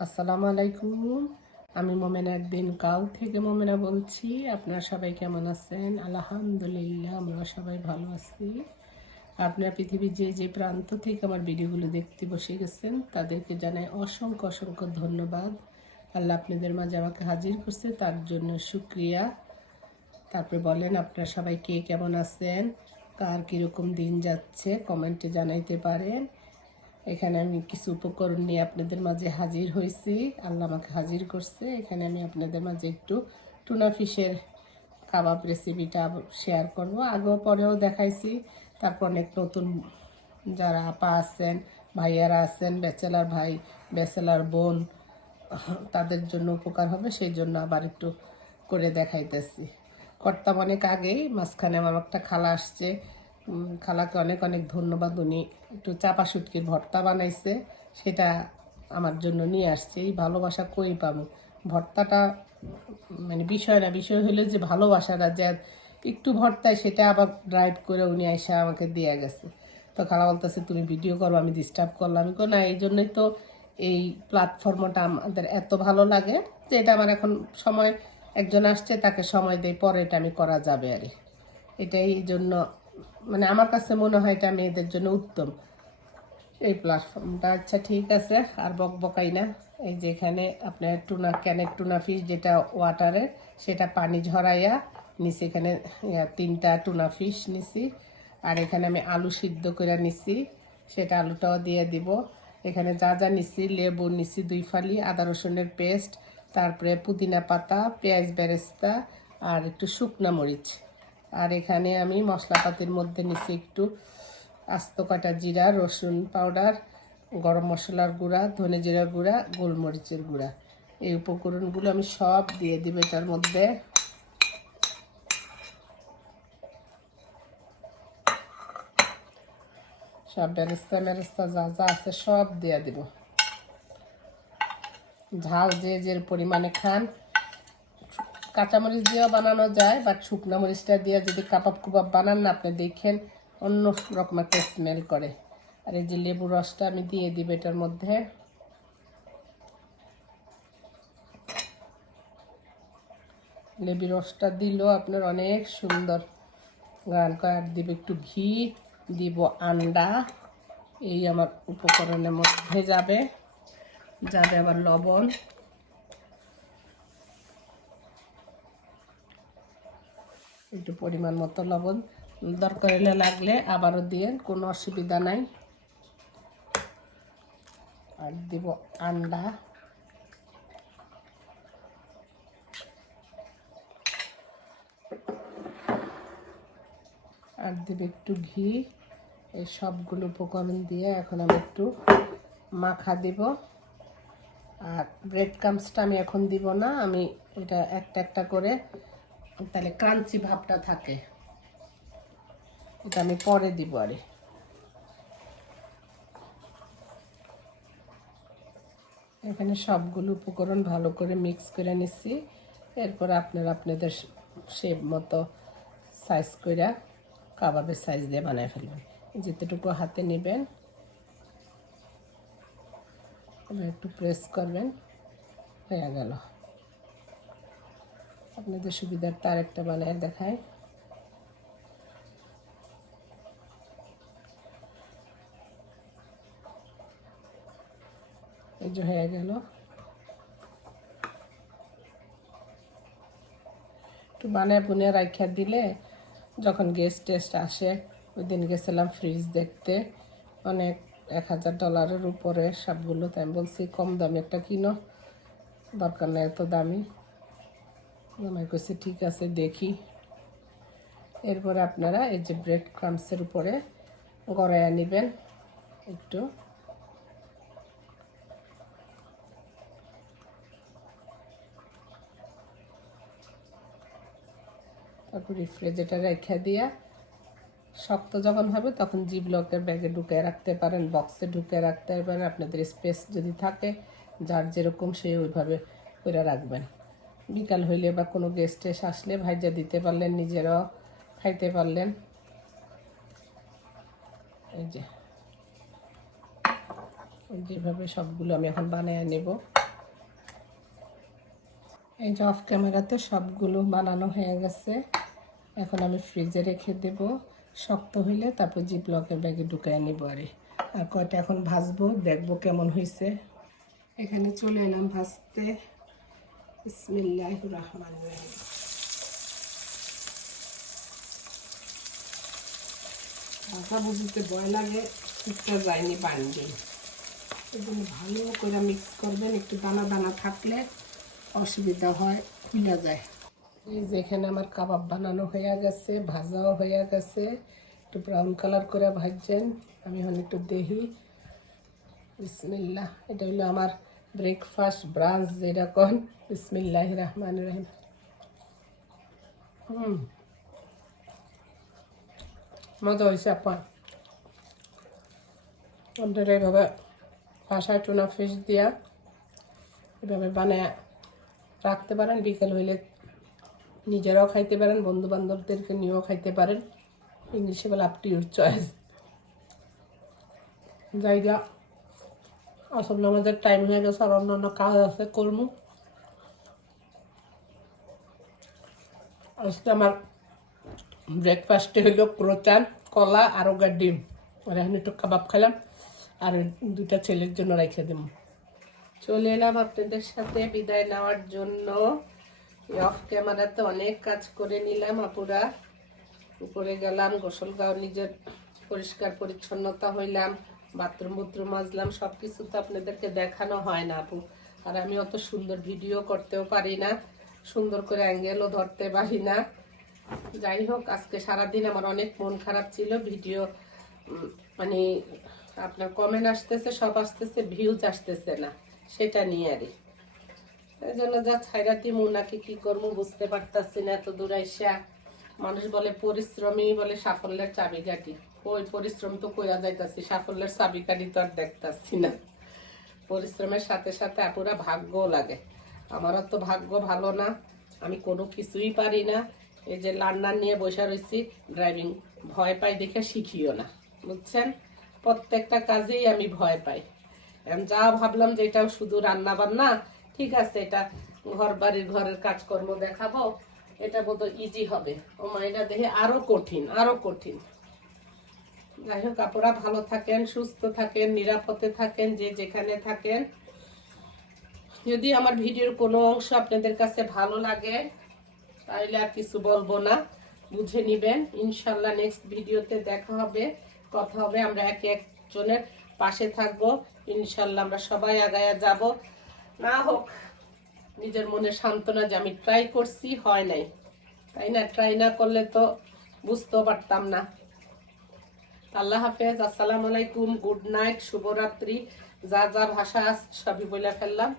আসসালামু আলাইকুম। আমি মোমেনা একদিন কাল থেকে মোমেনা বলছি। আপনারা সবাই কেমন আছেন? আলহামদুলিল্লাহ আমরা সবাই ভালো আছি। আপনারা পৃথিবীর যে যে প্রান্ত থেকে আমার ভিডিওগুলো দেখতে বসে গেছেন, তাদেরকে জানাই অসংখ্য অসংখ্য ধন্যবাদ। আল্লাহ আপনাদের মাঝে আমাকে হাজির করছে, তার জন্য শুক্রিয়া। তারপরে বলেন, আপনারা সবাই কে, কেমন আছেন? কার কীরকম দিন যাচ্ছে? কমেন্টে জানাইতে পারেন। এখানে আমি কিছু উপকরণ নিয়ে আপনাদের মাঝে হাজির হয়েছি। আল্লাহ আমাকে হাজির করছে। এখানে আমি আপনাদের মাঝে একটু টুনা ফিশের কাবাব রেসিপিটা শেয়ার করব। আগেও পরেও দেখাইছি। তারপর অনেক নতুন যারা আপা আছেন, ভাইয়ারা আছেন, ব্যাচেলার ভাই, ব্যাচেলার বোন, তাদের জন্য উপকার হবে, সেই জন্য আবার একটু করে দেখাইতেছি। করতাম অনেক আগেই, মাঝখানে আমার একটা খালা আসছে। খালাকে অনেক অনেক ধন্যবাদ। উনি একটু চাপা শুটকির ভর্তা বানাইছে, সেটা আমার জন্য নিয়ে আসছে। এই ভালোবাসা কই পাবো? ভর্তাটা মানে বিষয় না, বিষয় হলো যে ভালোবাসাটা যে একটু ভর্তায় সেটা আবার ড্রাইভ করে উনি এসে আমাকে দিয়ে গেছে। তো খালা বলতেছে, তুমি ভিডিও করো, আমি ডিস্টার্ব করলাম। আমি না, এই জন্যই তো এই প্ল্যাটফর্মটা আমাদের এত ভালো লাগে যে এটা আমার এখন সময়, একজন আসছে, তাকে সময় দেয় পরে এটা আমি করা যাবে আর এটাই এই জন্য মানে আমার কাছে মনে হয় এটা মেয়েদের জন্য উত্তম। এই প্ল্যাটফর্মটা আচ্ছা ঠিক আছে, আর বক বকাই না। এই যে এখানে আপনার টুনা, ক্যানের টুনা ফিশ যেটা ওয়াটারে সেটা পানি ঝরাইয়া নিছি এখানে তিনটা টুনা ফিশ নিছি। আর এখানে আমি আলু সিদ্ধ করে নিছি, সেটা আলুটাও দিয়ে দিব। এখানে যা যা নিছি, লেবু নিছি দুই ফালি, আদা রসুনের পেস্ট তারপরে পুদিনা পাতা, পেঁয়াজ বেরেস্তা, আর একটু শুকনা মরিচ। আর এখানে আমি মশলাপাতির মধ্যে নিছি একটু আস্ত কাটা জিরা, রসুন পাউডার, গরম মশলার গুঁড়া, ধনে জিরার গুঁড়া, গোলমরিচের গুঁড়া। এই উপকরণগুলো আমি সব দিয়ে দিব এটার মধ্যে। সব বেরেস্তা মেরেস্তা যা যা আছে সব দিয়ে দিব। ঝাল যে যে পরিমাণে খান কাঁচামরিচ দিয়েও বানানো যায় বাট শুকনো মরিচটা দিয়ে যদি কাবাব কুবাব বানান না, আপনি দেখেন অন্য রকম একটা স্মেল করে। আর এই যে লেবু রসটা আমি দিয়ে দিব এটার মধ্যে। লেবু রসটা দিলেও আপনার অনেক সুন্দর গান কয়ার দিব একটু ঘি, দিব আন্ডা, এই আমার উপকরণের মধ্যে যাবে। যাবে আবার লবণ। একটু পরিমাণ মতো লবণ দরকার হলে লাগলে আবারও দিয়ে কোনো অসুবিধা নাই। আর দিব আন্ডা। আর দেবে একটু ঘি। এই সবগুলো উপকরণ দিয়ে এখন আমি একটু মাখা দিব। আর ব্রেড কামসটা আমি এখন দিব না, আমি এটা একটা একটা করে তাহলে ক্রাঞ্চি ভাবটা থাকে। এটা আমি পরে দিব আরে এখানে সবগুলো উপকরণ ভালো করে মিক্স করে নিচ্ছি এরপর আপনারা আপনাদের শেপ মতো সাইজ করে কাবাবের সাইজ দিয়ে বানায় ফেলবেন। যেতেটুকু হাতে নেবেন একটু প্রেস করবেন, হয়ে গেল। আপনাদের সুবিধার তার একটা বানায় দেখায় এই যে হয়ে গেল। একটু বানায় বুনে রাখা দিলে যখন গেস্ট টেস্ট আসে ওই দিন গেছিলাম ফ্রিজ দেখতে। অনেক এক হাজার ডলারের উপরে সবগুলো। তাই বলছি, কম দামে একটা কিনো, দরকার নেই এত দামি। আমি কইছি ঠিক আছে, দেখি। এরপরে আপনারা এই যে ব্রেড ক্রামসের উপরে গড়াইয়া নেবেন একটু। তারপর রেফ্রিজারেটার রেখে দিয়া শক্ত যখন হবে তখন জি ব্লকের ব্যাগে ঢুকে রাখতে পারেন বক্সে ঢুকে রাখতে পারেন। আপনাদের স্পেস যদি থাকে, যার যেরকম সে ওইভাবে করে রাখবেন। বিকাল হইলে বা কোনো গেস্ট এসে আসলে ভাইজা দিতে পারলেন, নিজেরাও খাইতে পারলেন। এই যে। যেভাবে সবগুলো আমি এখন বানিয়ে নেব। এই যে অফ ক্যামেরাতে সবগুলো বানানো হয়ে গেছে। এখন আমি ফ্রিজে রেখে দেব। শক্ত হইলে তারপর জি ব্লকের ব্যাগে ঢুকাই নিব আরে। আর কয়টা এখন ভাজবো, দেখব কেমন হয়েছে এখানে চলে এলাম ভাজতে। বিসমিল্লাহ রহমান রহিম ভাজা বুঝতে ভয় লাগে একটা যায়নি বানবে এগুলো ভালো করে মিক্স করবেন, একটু দানা দানা থাকলে অসুবিধা হয় খুলে যায়। এই যে এখানে আমার কাবাব বানানো হয়ে গেছে, ভাজাও হয়ে গেছে। একটু ব্রাউন কালার করে ভাজছেন, আমি এখন একটু দেখি বিসমিল্লা এটা হলো আমার ব্রেকফাস্ট ব্রাঞ্চ যেটা কন বিসমিল্লাহ রহমান রহিম হুম মজা হয়েছে আপনার আপনারা এইভাবে বাসায় টুনা ফিশ দিয়া এভাবে বানায় রাখতে পারেন, বিকেল হইলে নিজেরাও খাইতে পারেন বন্ধু বান্ধবদেরকে নিয়েও খাইতে পারেন। ইংলিশে বলে আপটি ইউর চয়েস জায়গা আসলে আমাদের টাইম হয়ে গেছে আর অন্যান্য কাজ আছে, করব। আজকে আমার ব্রেকফাস্টে হইল ক্রোচান কলা আর ওগার ডিম। আর এখন একটু কাবাব খেলাম আর দুইটা ছেলের জন্য রেখে দিম চলে এলাম আপনাদের সাথে বিদায় নেওয়ার জন্য। অফ ক্যামেরাতে অনেক কাজ করে নিলাম আপুরা। উপরে গেলাম গোসলগাঁও নিজের পরিষ্কার পরিচ্ছন্নতা হইলাম। বাথরুম বুথরুম মাজলাম সব কিছু তো আপনাদেরকে দেখানো হয় না আপু। আর আমি অত সুন্দর ভিডিও করতেও পারি না, সুন্দর করে অ্যাঙ্গেলও ধরতে পারি না। যাই হোক, আজকে সারাদিন আমার অনেক মন খারাপ ছিল, ভিডিও মানে আপনার কমেন্ট আসতেছে, সব আসতেছে ভিউজ আসতেছে না, সেটা নিয়ে আরই এই জন্য যা ছাইরাতি মুনাকে কি করব বুঝতে পারতাছি না, এত দূর আইসা। মানুষ বলে পরিশ্রমী বলে সাফল্যের চাবিকাঠি। ওই পরিশ্রম তো কইয়া যাইতাছি, সাফল্যের চাবিকাঠি তো আর দেখতাছি না। পরিশ্রমের সাথে সাথে আপুরা ভাগ্যও লাগে। আমারও তো ভাগ্য ভালো না, আমি কোনো কিছুই পারি না। এই যে লার্নার নিয়ে বসে রয়েছি ড্রাইভিং ভয় পাই দেখে শিখিও না, বুঝছেন? প্রত্যেকটা কাজেই আমি ভয় পাই। যা ভাবলাম যে এটা শুধু রান্না বান্না, ঠিক আছে, এটা ঘর বাড়ির ঘরের কাজকর্ম দেখাবো, এটা বোধ ইজি হবে। ও মাইনা দেখে আরও কঠিন আরও কঠিন। যাই হোক আপনারা ভালো থাকেন, সুস্থ থাকেন, নিরাপদে থাকেন, যে যেখানে থাকেন। যদি আমার ভিডিওর কোনো অংশ আপনাদের কাছে ভালো লাগে তাহলে আর কিছু বলব না। বুঝে নিবেন। ইনশাল্লাহ নেক্সট ভিডিওতে দেখা হবে, কথা হবে। আমরা একে একজনের পাশে থাকব। ইনশাল্লাহ আমরা সবাই আগায়া যাব। না হোক, নিজের মনে সান্ত্বনা যে আমি ট্রাই করছি, হয় নাই। তাই না? ট্রাই না করলে তো বুঝতেও পারতাম না। আল্লাহ হাফেজ আসসালামু আলাইকুম গুড নাইট শুভরাত্রি যা যা ভাষা সবই বলে ফেললাম।